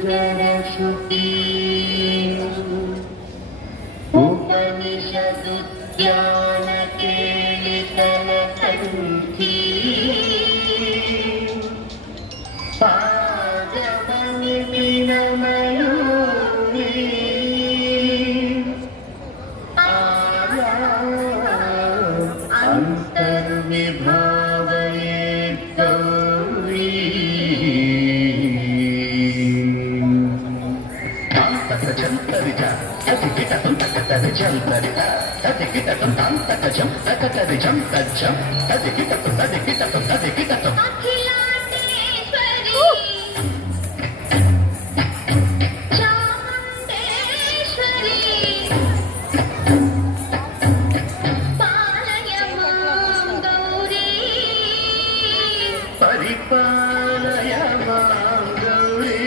ओंकारपञ्जरश्रुति उपनिषदुद्यानकेलितलकण्ठी पादमणिपिनमयूरी अंतर्विभावये गौरी तरिजा तदिकिटं तकतरिजं तरिजा तदिकिटं तां तकजं तकतरिजं तज्जं तदिकिटं तदिकिटं तदिकिटं अखिलांडेश्वरी चामुंडेश्वरी पालय मां गौरी परिपालय मां गौरी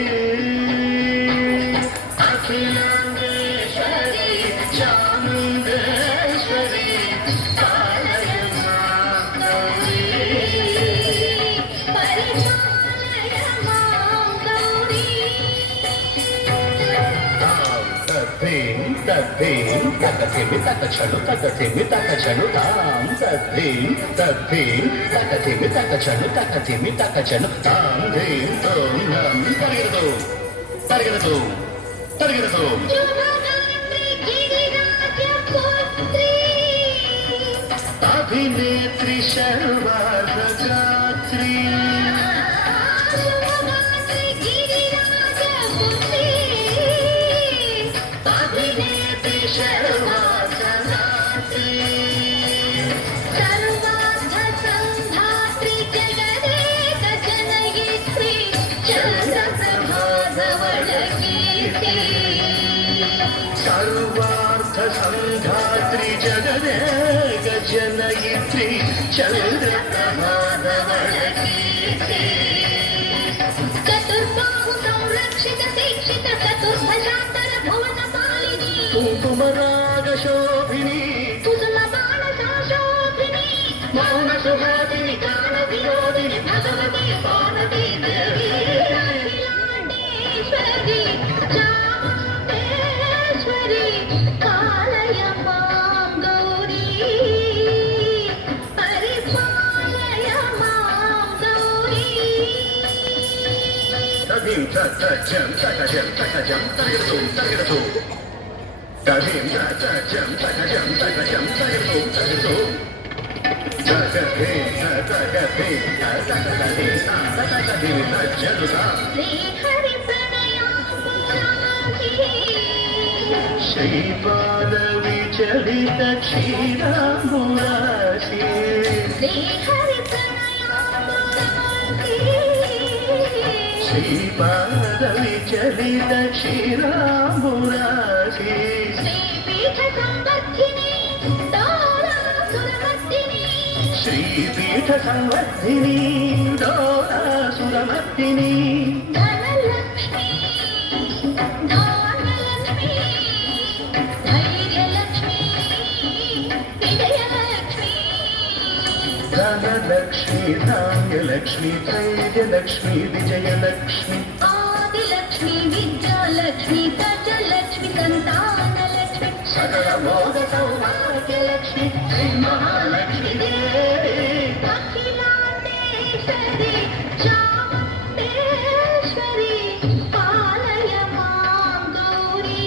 अखिलांडेश्वरी चामुंडेश्वरी पालय मां गौरी परिपालय मां गौरी तद्धिं तद्धिं तकथिमि तकचनु तकथिमि तकचनु तां तद्धिं तद्धिं तकथिमि तकचनु तकथिमि तकचनु तां धिं तों नं तरिगिरदु तरिगिरदु तरिगिरदु शुभगात्री गिरिराजपुत्री अभिनेत्री सर्वार्धगात्री शुभगात्री गिरिराजपुत्री अभिनेत्री सर्वार्धगात्री सर्वार्थ संधात्री जगदेक जनयित्री चन्द्रप्रभाधवलकीर्ति सर्वार्थ संधात्री जगदेक जनयित्री चन्द्रप्रभाधवलकीर्ति चतुर्बाहु संरक्षित शिक्षित चतुर्भुजान्तर भुवनपालिनी कुङ्कुमरागशोभिनी कुसुमबाण संशोभिनी मौन सुहासिनी गान विनोदिनी भगवती पार्वती देवी अखिलांडेश्वरी चामुंडेश्वरी पालय मां गौरी परिपालय मां गौरी तदिं तजं तकजं तकजं तरिगिरदु तरिगिरदु तदिं तजं तकजं तकजं तरिगिरदु तरिगिरदु तकदिं तकदिं तकदिं तकदिं तजनुता श्री हरि प्रणयामूर्ति श्रीपादविचलित क्षीराम्बुराशि श्री हरि प्रणयामूर्ति श्रीपादविचलित क्षीराम्बुराशि श्रीपीठ संवर्धिनी दोरासुरमर्दिनी श्रीपीठ संवर्धिनी दोरासुरमर्दिनी धनलक्ष्मी धान्यलक्ष्मी धैर्यलक्ष्मी विजयलक्ष्मी धनलक्ष्मी धान्यलक्ष्मी धैर्यलक्ष्मी विजयलक्ष्मी आदिलक्ष्मी विद्यालक्ष्मी गजलक्ष्मी संतानलक्ष्मी सकल मोद सौभाग्यलक्ष्मी श्री महालक्ष्मी देवी अखिलांडेश्वरी चामुंडेश्वरी पालय मां गौरी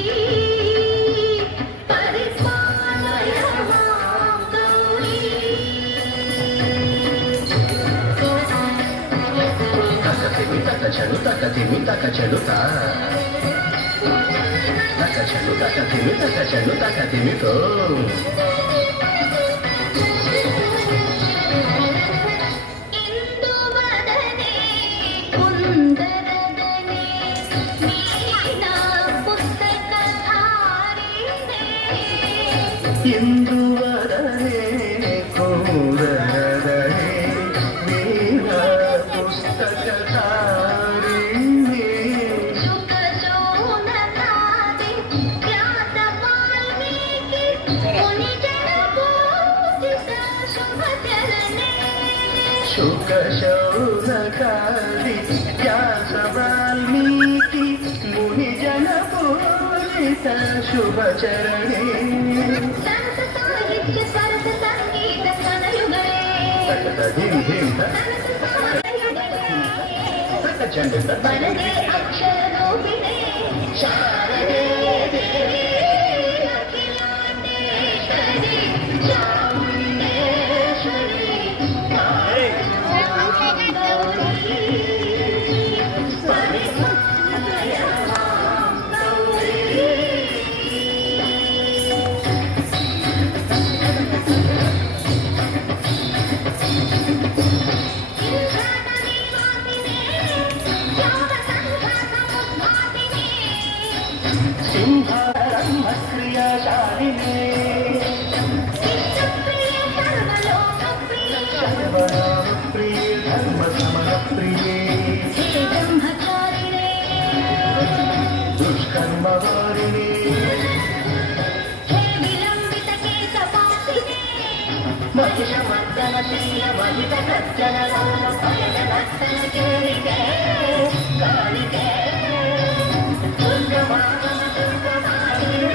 परिपालय मां गौरी तकथिमि तकचनु तकथिमि तकचनु ता तकचनु तकथिमि तकचनु तकथिमि तो इंदुवदने कुंदरदने मीना पुस्तकधारिणे इंदुवदने कुंदरदने वीणा पुस्तकधारिणी शुक शोणनादि व्यास वाल्मीकि मुनिजन पूजित शुभ चरणे शुक शौनकादि ಸಹಚರಣಿ ಸರಸ ಸಾಹಿತ್ಯ ಸ್ವರಸ ಸಂಗೀತ ಸ್ವನಯುಗಳೇ ತಕತ ಧಿಂ ಧಿಂ ಸರಸ ಸ್ವನಯುಗಳೇ ತಕ ಚಂಡ ವರದೆ ಅಕ್ಷರ ರೂಪಿಣೆ ಶಾರದೆ ದೇವಿ ಅಖಿಲಾಂಡೇಶ್ವರಿ ಚಾಮುಂಡೇಶ್ವರಿ ಗೌರಿ ಪರಿಮಾಯ ಗೌರಿ ಸಿಂಹಾರಮ್ಮ ಕ್ರಿಯಾಶಾಲಿನಿ ಸರ್ವನಾಮ ಪ್ರಿಯೆ ಧರ್ಮ ಸಮರ ಪ್ರಿಯೆ ದುಷ್ಕರ್ಮ ವಾರಿಣಿ ಮಹಿಷಮರ್ದನಶೀಲ ಮಹಿತ ಸಜ್ಜನ ಲೋಲ ಫಲದ ನರ್ತನ ಕೇಳಿಕೆ ಕಾಳಿಕೆ ದುರ್ಗಮಾಗಮ ದುರ್ಗಮಾರಿಣಿ